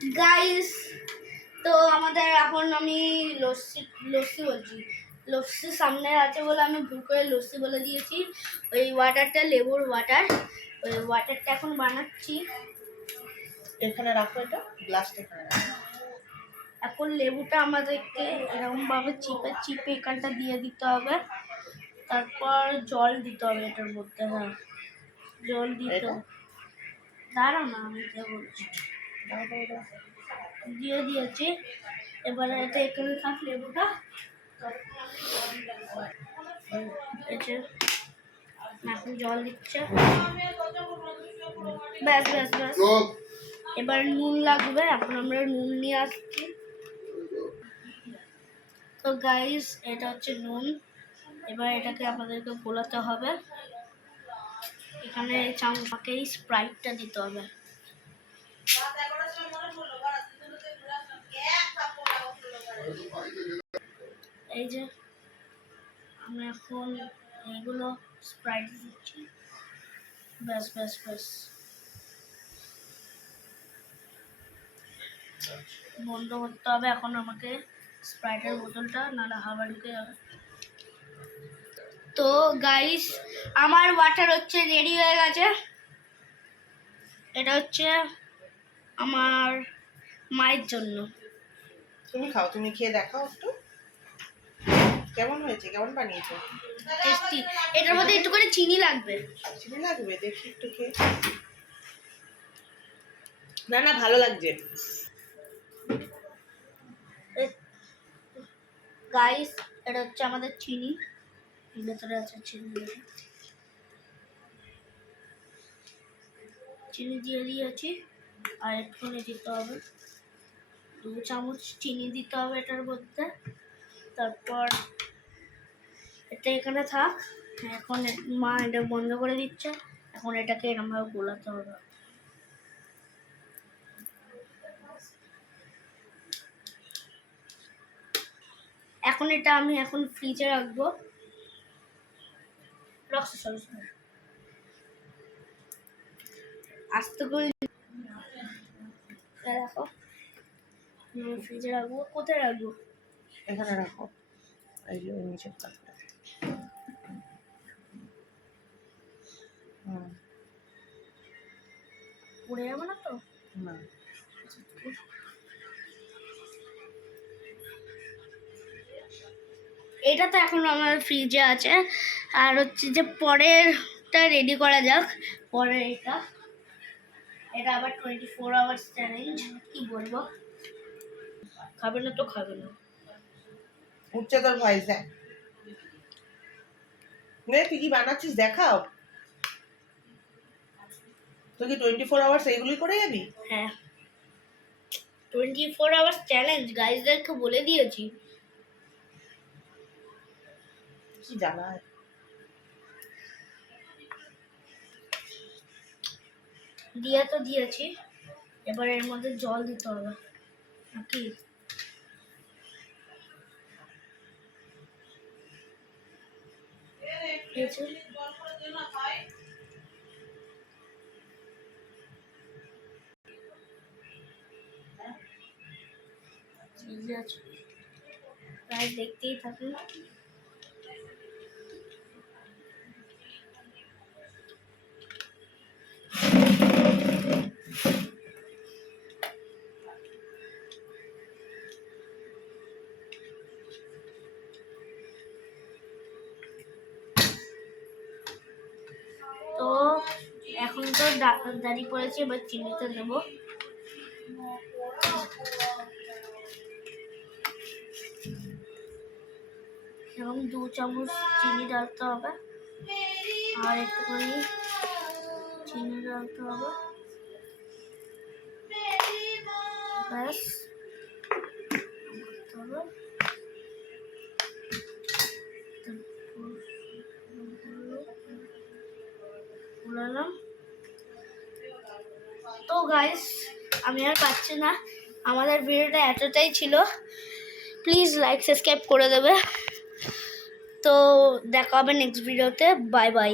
Guys, তো আমাদের এখন আমি লস্যি বলছি, লস্যি সামনে আছে বলে আমি ভুল করে লস্যি বলে দিয়েছি। ওই ওয়াটারটা লেবুর ওয়াটার, ওই ওয়াটারটা এখন বানাচ্ছি। এখানে রাখো, এটা গ্লাসটা এখানে রাখো। এখন লেবুটা আমাদেরকে এরকমভাবে চিপে চিপে এখানটা দিয়ে দিতে হবে। তারপর জল দিতে হবে এটার মধ্যে। হ্যাঁ, জল দিতে হবে। দাঁড়াও না, আমি বলছি। দিয়ে দিয়েছি। এবারে এটা এখানে থাক লেবুটা। এখন জল দিচ্ছে। ব্যাস ব্যাস ব্যাস। এবার নুন লাগবে, এখন আমরা নুন নিয়ে আসছি। তো গাইস, এটা হচ্ছে নুন। এবার এটাকে আমাদেরকে গোলাতে হবে। এখানে চামচকেই স্প্রাইটটা দিতে হবে। এই যে আমি এখন এইগুলো স্প্রাইট দিচ্ছি। ব্যাস ব্যাস ব্যাস, বন্ধ করতে হবে এখন আমাকে স্প্রাইটের বোতলটা, নাহলে হাওয়া ঢুকে যাবে। তো গাইস, আমার ওয়াটার হচ্ছে রেডি হয়ে গেছে। এটা হচ্ছে আমার মায়ের জন্য। তুমি খাও, তুমি খেয়ে দেখাও একটু কেমন হয়েছে, কেমন বানিয়েছো। টেস্টি। এটার মধ্যে একটু করে চিনি লাগবে। চিনি লাগবে? দেখি একটু খেয়ে। না না, ভালো লাগছে। গাইস, এটা হচ্ছে আমাদের চিনি, ভেতরে আছে চিনি। চিনি দিয়ে দিয়েছি, আর একটুখানি দিতে হবে, 2 চামচ চিনি দিতে হবে এটার মধ্যে। তারপর এটা এখানে থাক। এখন মা এটা বন্ধ করে দিচ্ছে। এখন এটাকে এরকমভাবে গোলাতে হবে। এখন এটা আমি এখন ফ্রিজে রাখবো। আস্তে করে রাখো। ফ্রিজে রাখবো। কোথায় রাখবো? এখানে রাখো, এই যে নিচের কাপটা। পড়ে যাবে না তো? না। এটা তো এখন আমার ফ্রিজে আছে। আর হচ্ছে যে পরেরটা রেডি করা যাক। পরের এটা আবার 24 আওয়ার্স চ্যালেঞ্জ। কি বলবো, খাবে না তো খাবে না। উঠছে তোর ভয়েস, দেখ নে তুই কি বানাচ্ছিস দেখাও। তুই কি 24 আওয়ার্স এইগুলি করে যাবি? হ্যাঁ, 24 আওয়ার্স চ্যালেঞ্জ গাইজদেরকে বলে দিয়েছি। কি জানা দিয়ে তো দিয়েছি। এবার এর মধ্যে জল দিতে হবে নাকি? প্রায় দেখতেই থাকুন। তো এখন তো দাঁড়িয়ে পড়েছে, এবার চিনিতে দেবো। এবং 2 চামচ চিনি ডালতে হবে, আর একটুখানি চিনি ডালতে হবে। ব্যাস, তো গাইস, আমি আর পাচ্ছি না। আমাদের ভিডিওটা এতটাই ছিল। প্লিজ লাইক সাবস্ক্রাইব করে দেবে। তো দেখা হবে নেক্সট ভিডিওতে। Bye bye.